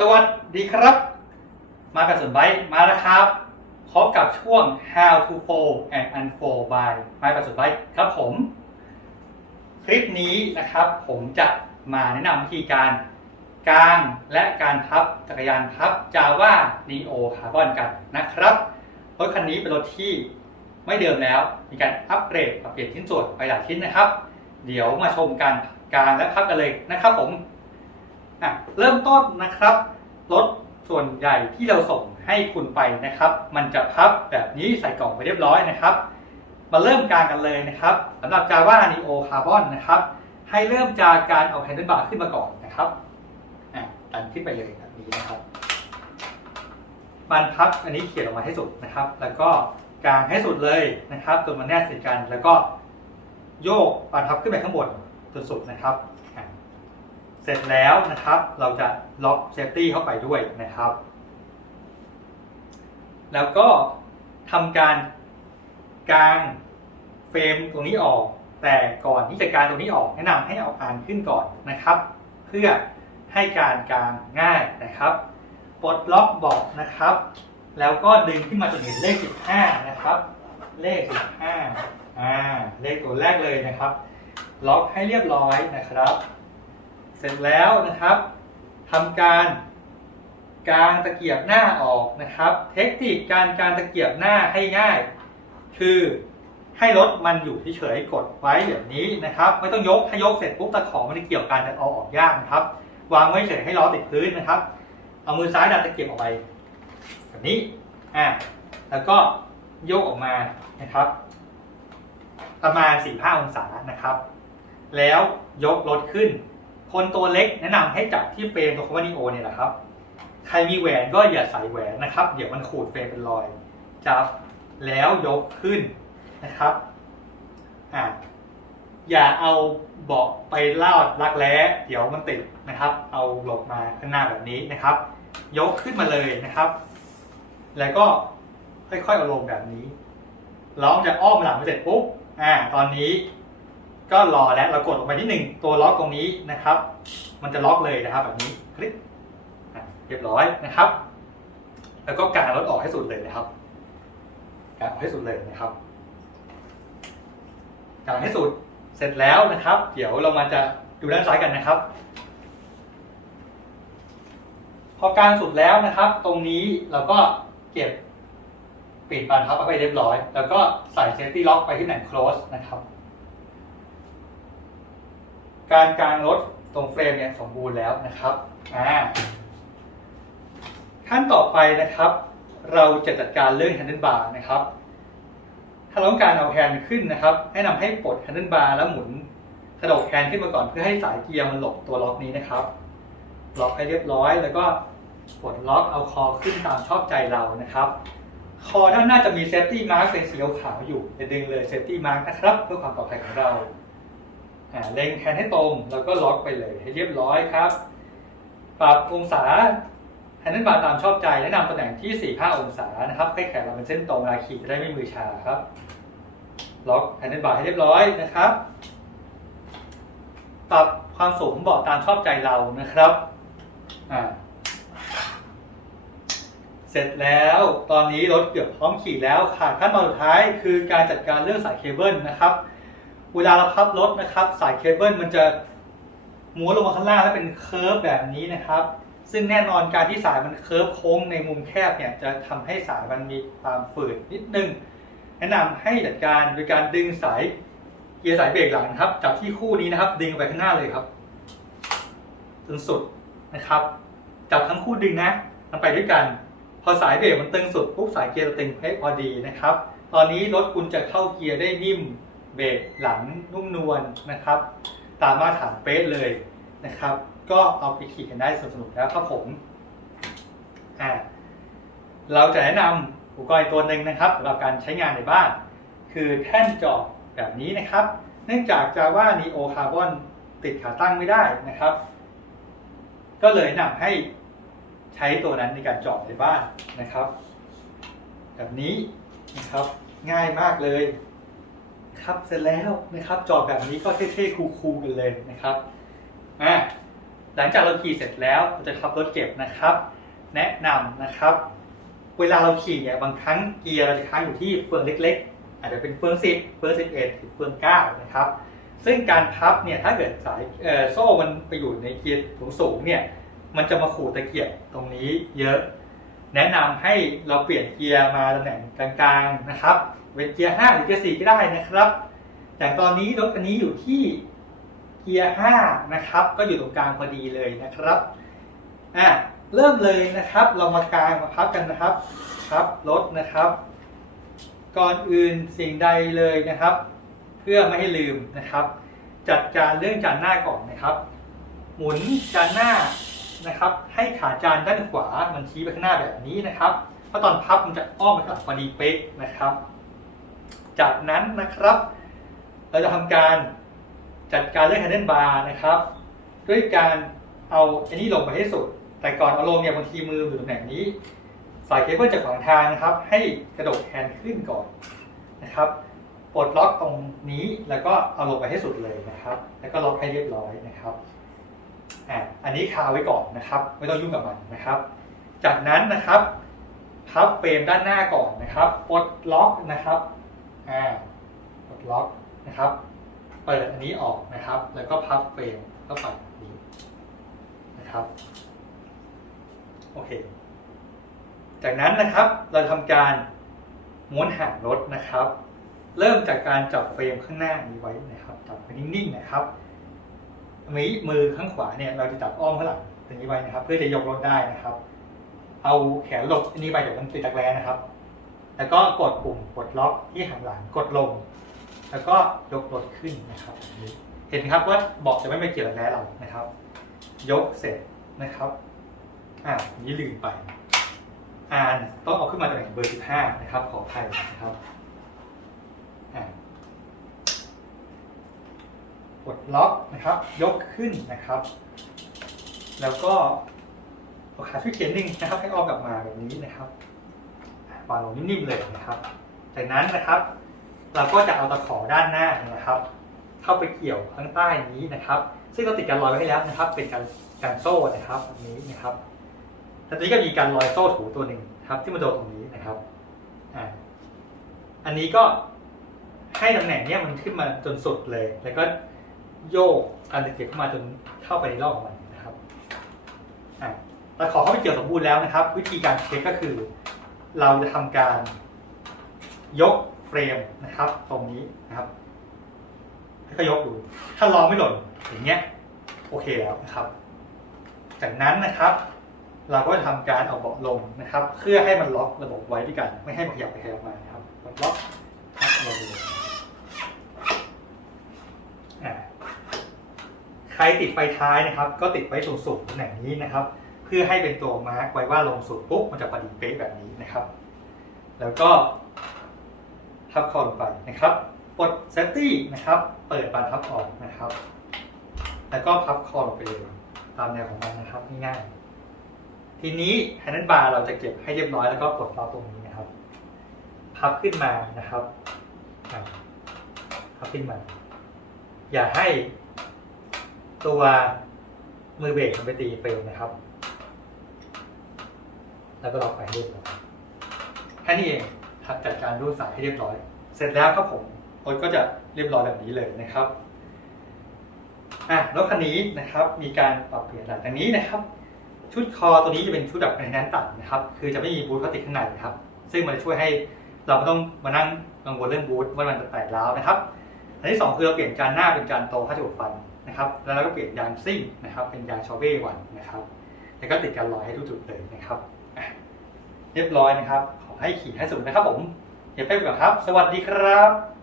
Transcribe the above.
สวัสดีครับ มากับสนไบค์มาแล้วครับพบกับช่วง how to fold and unfold by มากับสนไบค์ครับผม คลิปนี้นะครับผมจะมาแนะนำวิธีการกางและการพับจักรยานพับ Java Neo Carbon กันนะครับรถคันนี้เป็นรถที่ไม่เดิมแล้ว มีการอัปเกรดปรับเปลี่ยนชิ้นส่วนไปหลายชิ้นนะครับ เดี๋ยวมาชมการกางและพับกันเลยนะครับผมอะเริ่มต้นนะครับ รถส่วนใหญ่ที่เราส่งให้คุณไปนะครับ มันจะพับแบบนี้ใส่กล่องไปเรียบร้อยนะครับ มาเริ่มการกันเลยนะครับสำหรับ Java Neo Carbon นะครับ ให้เริ่มจากการเอา handlebar ขึ้นมาก่อนนะครับอะดันขึ้นไปเลยแบบนี้นะครับบานพับอันนี้เขียนออกมาให้สุดนะครับ แล้วก็กางให้สุดเลยนะครับจนมันแนบสนิทกัน แล้วก็โยกบานพับขึ้นไปข้างบนจนสุดนะครับ เสร็จแล้วนะครับ เราจะล็อกเซฟตี้เข้าไปด้วยนะครับ แล้วก็ทำการกางเฟรมตรงนี้ออก แต่ก่อนที่จะกางตรงนี้ออกแนะนำให้เอาอ่านขึ้นก่อนนะครับ เพื่อให้การกางง่ายนะครับปลดล็อกบอกนะครับ แล้วก็ดึงขึ้นมาจนเห็นเลข 15 นะครับ เลข 15อ่าเลขตัวแรกเลยนะครับ ล็อกให้เรียบร้อยนะครับ เสร็จแล้วนะครับทำการกางตะเกียบหน้าออกนะครับ เทคนิคการกางตะเกียบหน้าให้ง่าย คือให้รถมันอยู่เฉยๆกดไว้แบบนี้นะครับ ไม่ต้องยกถ้ายกเสร็จปุ๊บตะขอมันจะเกี่ยวกันจะเอาออกยากนะครับ วางไว้เฉยให้ล้อติดพื้นนะครับ เอามือซ้ายดันตะเกียบออกไปแบบนี้อะแล้วก็โยกออกมานะครับ ประมาณ4-5องศานะครับ แล้วยกรถขึ้น คนตัวเล็กแนะนำให้จับที่เฟรมตัวคอมวานิโอเนี่ยแหละครับ ใครมีแหวนก็อย่าใส่แหวนนะครับ เดี๋ยวมันขูดเฟรมเป็นรอย จับแล้วยกขึ้นนะครับอ่าอย่าเอาเบาะไปลาดรักแร้เดี๋ยวมันติดนะครับ เอาหลบมาข้างหน้าแบบนี้นะครับ ยกขึ้นมาเลยนะครับ แล้วก็ค่อยๆเอาลงแบบนี้ล้อมจะอ้อมหลังไปเสร็จปุ๊บอ่า ตอนนี้ ก็รอแล้วเรากดลงไปนิดหนึ่งตัวล็อกตรงนี้นะครับ มันจะล็อกเลยนะครับ แบบนี้คลิกเรียบร้อยนะครับ แล้วก็กางรถออกให้สุดเลยนะครับกางออกให้สุดเลยนะครับกางให้สุดเสร็จแล้วนะครับ เดี๋ยวเรามาจะดูด้านซ้ายกันนะครับ พอกางสุดแล้วนะครับ ตรงนี้เราก็เก็บปิดบานพับไว้เรียบร้อย แล้วก็ใส่เซฟตี้ล็อกไปที่แหน close นะครับ การกางรถตรงเฟรมเนี่ยสมบูรณ์แล้วนะครับอ่าขั้นต่อไปนะครับ เราจะจัดการเรื่อง handle bar นะครับ ถ้าเราต้องการเอาแฮนด์ขึ้นนะครับให้นำให้ปลด handle bar แล้วหมุนกระดดแฮนด์ขึ้นมาก่อนเพื่อให้สายเกียร์มันหลบตัวล็อกนี้นะครับ ล็อกให้เรียบร้อยแล้วก็ปลดล็อกเอาคอขึ้นตามชอบใจเรานะครับ คอด้านหน้าจะมีเซฟตี้มาร์กเป็นสีขาวอยู่จะดึงเลยเซฟตี้มาร์กนะครับ เพื่อความปลอดภัยของเรา เล็งแขนให้ตรงแล้วก็ล็อกไปเลยให้เรียบร้อยครับ ปรับองศาแฮนด์บาร์ตามชอบใจแนะนำตำแหน่งที่ 4-5 องศานะครับให้แขนเราเป็นเส้นตรงเวลาขี่จะได้ไม่มือชาครับ ล็อกแฮนด์บาร์ให้เรียบร้อยนะครับ ปรับความสูงของเบาะตามชอบใจเรานะครับอ่าเสร็จแล้วตอนนี้รถเกือบพร้อมขี่แล้วขาดขั้นตอนสุดท้ายคือการจัดการเรื่องสายเคเบิลนะครับ เวลาเราพับรถนะครับ สายเคเบิลมันจะม้วนลงมาข้างล่างแล้วเป็นเคิร์ฟแบบนี้นะครับ ซึ่งแน่นอนการที่สายมันเคิร์ฟโค้งในมุมแคบเนี่ยจะทำให้สายมันมีความฝืดนิดนึง แนะนำให้จัดการโดยการดึงสายเกียร์สายเบรกหลังครับจับที่คู่นี้นะครับ ดึงไปข้างหน้าเลยครับจนสุดนะครับจับทั้งคู่ดึงนะมันไปด้วยกัน พอสายเบรกมันตึงสุดปุ๊บสายเกียร์จะตึงให้พอดีนะครับ ตอนนี้รถคุณจะเข้าเกียร์ได้นิ่ม เบรกหลังนุ่มนวลนะครับ ตามมาตรฐานเป๊ะเลยนะครับ ก็เอาไปขี่กันได้สนุกแล้วครับผมอ่าเราจะแนะนำอุปกรณ์ตัวหนึ่งนะครับสำหรับการใช้งานในบ้าน คือแท่นจาะแบบนี้นะครับ เนื่องจาก Java Neo Carbon ติดขาตั้งไม่ได้นะครับ ก็เลยนะนำให้ใช้ตัวนั้นในการจาะในบ้านนะครับ แบบนี้นะครับง่ายมากเลย ครับเสร็จแล้วนะครับจอดแบบนี้ก็เท่ๆคูลๆกันเลยนะครับอะหลังจากเราขี่เสร็จแล้วเราจะขับรถเก็บนะครับ แนะนำนะครับ เวลาเราขี่เนี่ยบางครั้งเกียร์เราจะค้างอยู่ที่เฟืองเล็ก ๆ อาจจะเป็นเฟือง10เฟือง11หรือเฟือง9นะครับ ซึ่งการพับเนี่ยถ้าเกิดสายเอ่อโซ่มันไปอยู่ในเกียร์สูงๆเนี่ยมันจะมาขูดตะเกียบตรงนี้เยอะ แนะนำให้เราเปลี่ยนเกียร์มาตำแหน่งกลางๆนะครับเป็นเกียร์5หรือเกียร์4ก็ได้นะครับอย่างตอนนี้รถคันนี้อยู่ที่เกียร์5นะครับ ก็อยู่ตรงกลางพอดีเลยนะครับอะเริ่มเลยนะครับ เรามากลางมาพับกันนะครับพับรถนะครับ ก่อนอื่นสิ่งใดเลยนะครับ เพื่อไม่ให้ลืมนะครับ จัดการเรื่องจานหน้าก่อนนะครับ หมุนจานหน้า นะครับ ให้ขาจานด้านขวามันชี้ไปข้างหน้าแบบนี้นะครับเพราะตอนพับมันจะอ้อมไปข้างหลังพอดีเป๊ะนะครับ จากนั้นนะครับ เราจะทำการจัดการเรื่อง handle bar นะครับ ด้วยการเอาอันนี้ลงไปให้สุด แต่ก่อนเอาลงเนี่ยบางทีมืออยู่ตำแหน่งนี้ สายเคเบิลจากขวางทางนะครับ ให้กระดกแฮนด์ขึ้นก่อนนะครับปลดล็อกตรงนี้แล้วก็เอาลงไปให้สุดเลยนะครับ แล้วก็ล็อกให้เรียบร้อยนะครับ อะอันนี้คาไว้ก่อนนะครับ ไม่ต้องยุ่งกับมันนะครับ จากนั้นนะครับพับเฟรมด้านหน้าก่อนนะครับปลดล็อกนะครับอ่าปลดล็อกนะครับ เปิดอันนี้ออกนะครับ แล้วก็พับเฟรมเข้าไปนี้นะครับโอเค จากนั้นนะครับเราทำการม้วนหางรถนะครับ เริ่มจากการจับเฟรมข้างหน้านี้ไว้นะครับจับไปนิ่งๆนะครับ มือมือข้างขวาเนี่ยเราจะจับอ้อมข้างหลังตรงนี้ไว้นะครับ เพื่อจะยกรถได้นะครับ เอาแขนหลบอันนี้ไปเดี๋ยวมันติดตะแกรงนะครับ แล้วก็กดปุ่มกดล็อกที่หางหลังกดลง แล้วก็ยกรถขึ้นนะครับ เห็นไหมครับว่าบอกจะไม่ไปเกี่ยวกับแร้เรานะครับ ยกเสร็จนะครับอ่านี้ลืมไป อ่านต้องเอาขึ้นมาจากเบอร์ 15 นะครับ ขออภัยนะครับอ่ากด ล็อกนะครับ ยกขึ้นนะครับ แล้วก็เอาขาช่วยเขียนหนึ่งนะครับ ให้ออกกลับมาแบบนี้นะครับวางลงนิ่มๆเลยนะครับ จากนั้นนะครับ เราก็จะเอาตะขอด้านหน้านะครับ เข้าไปเกี่ยวข้างใต้นี้นะครับ ซึ่งเราติดการร้อยไว้ให้แล้วนะครับ เป็นการการโซ่นะครับแบบนี้นะครับแต่ตอนนี้ก็มีการลอยโซ่ถูตัวหนึ่งครับ ที่มาโดนตรงนี้นะครับอ่าอันนี้ก็ให้ตำแหน่งเนี้ยมันขึ้นมาจนสุดเลย แล้วก็ โยกการตะเกียบเข้ามาจนเข้าไปในรอบของมันนะครับอ่าตะขอเข้าไปเกี่ยวสมบูรณ์แล้วนะครับ วิธีการเช็คก็คือ เราจะทำการยกเฟรมนะครับ ตรงนี้นะครับให้ก็ยกดู ถ้าล้อไม่หล่นอย่างเงี้ยโอเคแล้วนะครับ จากนั้นนะครับ เราก็จะทำการเอาเบาะลงนะครับ เพื่อให้มันล็อกระบบไว้ด้วยกัน ไม่ให้มันขยับไปขยับมานะครับล็อกพับลงเลยอ่า ใครติดไฟท้ายนะครับ ก็ติดไว้สูงๆตำแหน่งนี้นะครับ เพื่อให้เป็นตัวมาร์กไว้ว่าลงสุดปุ๊บมันจะพอดีเป๊ะแบบนี้นะครับ แล้วก็ทับคอลงไปนะครับกดเซตตี้นะครับ เปิดบานพับออกนะครับ แล้วก็พับคอลงไปเลยตามแนวของมันนะครับง่ายๆทีนี้แฮนด์บาร์เราจะเก็บให้เรียบร้อยแล้วก็กดล็อกตรงนี้นะครับ พับขึ้นมานะครับพับขึ้นมา อย่าให้ ตัวมือเบรกมันไปตีเฟรมนะครับ แล้วก็ล็อกไปเรียบร้อยแค่นี้เองครับจัดการรูดสายให้เรียบร้อย เสร็จแล้วครับผมรถก็จะเรียบร้อยแบบนี้เลยนะครับอะรถคันนี้นะครับมีการปรับเปลี่ยนหลังจากนี้นะครับ ชุดคอตัวนี้จะเป็นชุดแบบในนั้นต่ำนะครับ คือจะไม่มีบูทพลาสติกข้างในนะครับ ซึ่งมันจะช่วยให้เราไม่ต้องมานั่งกังวลเรื่องบูทว่ามันจะแตกร้าวนะครับ อันที่สองคือเราเปลี่ยนจานหน้าเป็นจานโตห้าจุดฟันนะครับแล้วเราก็เปลี่ยนยางซิ่งนะครับเป็นยางชอเบ้วันนะครับแล้วก็ติดกันลอยให้ทุกจุดเลยนะครับเรียบร้อยนะครับ ขอให้ขี่ให้สุดนะครับผมเดี๋ยวไปก่อนครับ สวัสดีครับ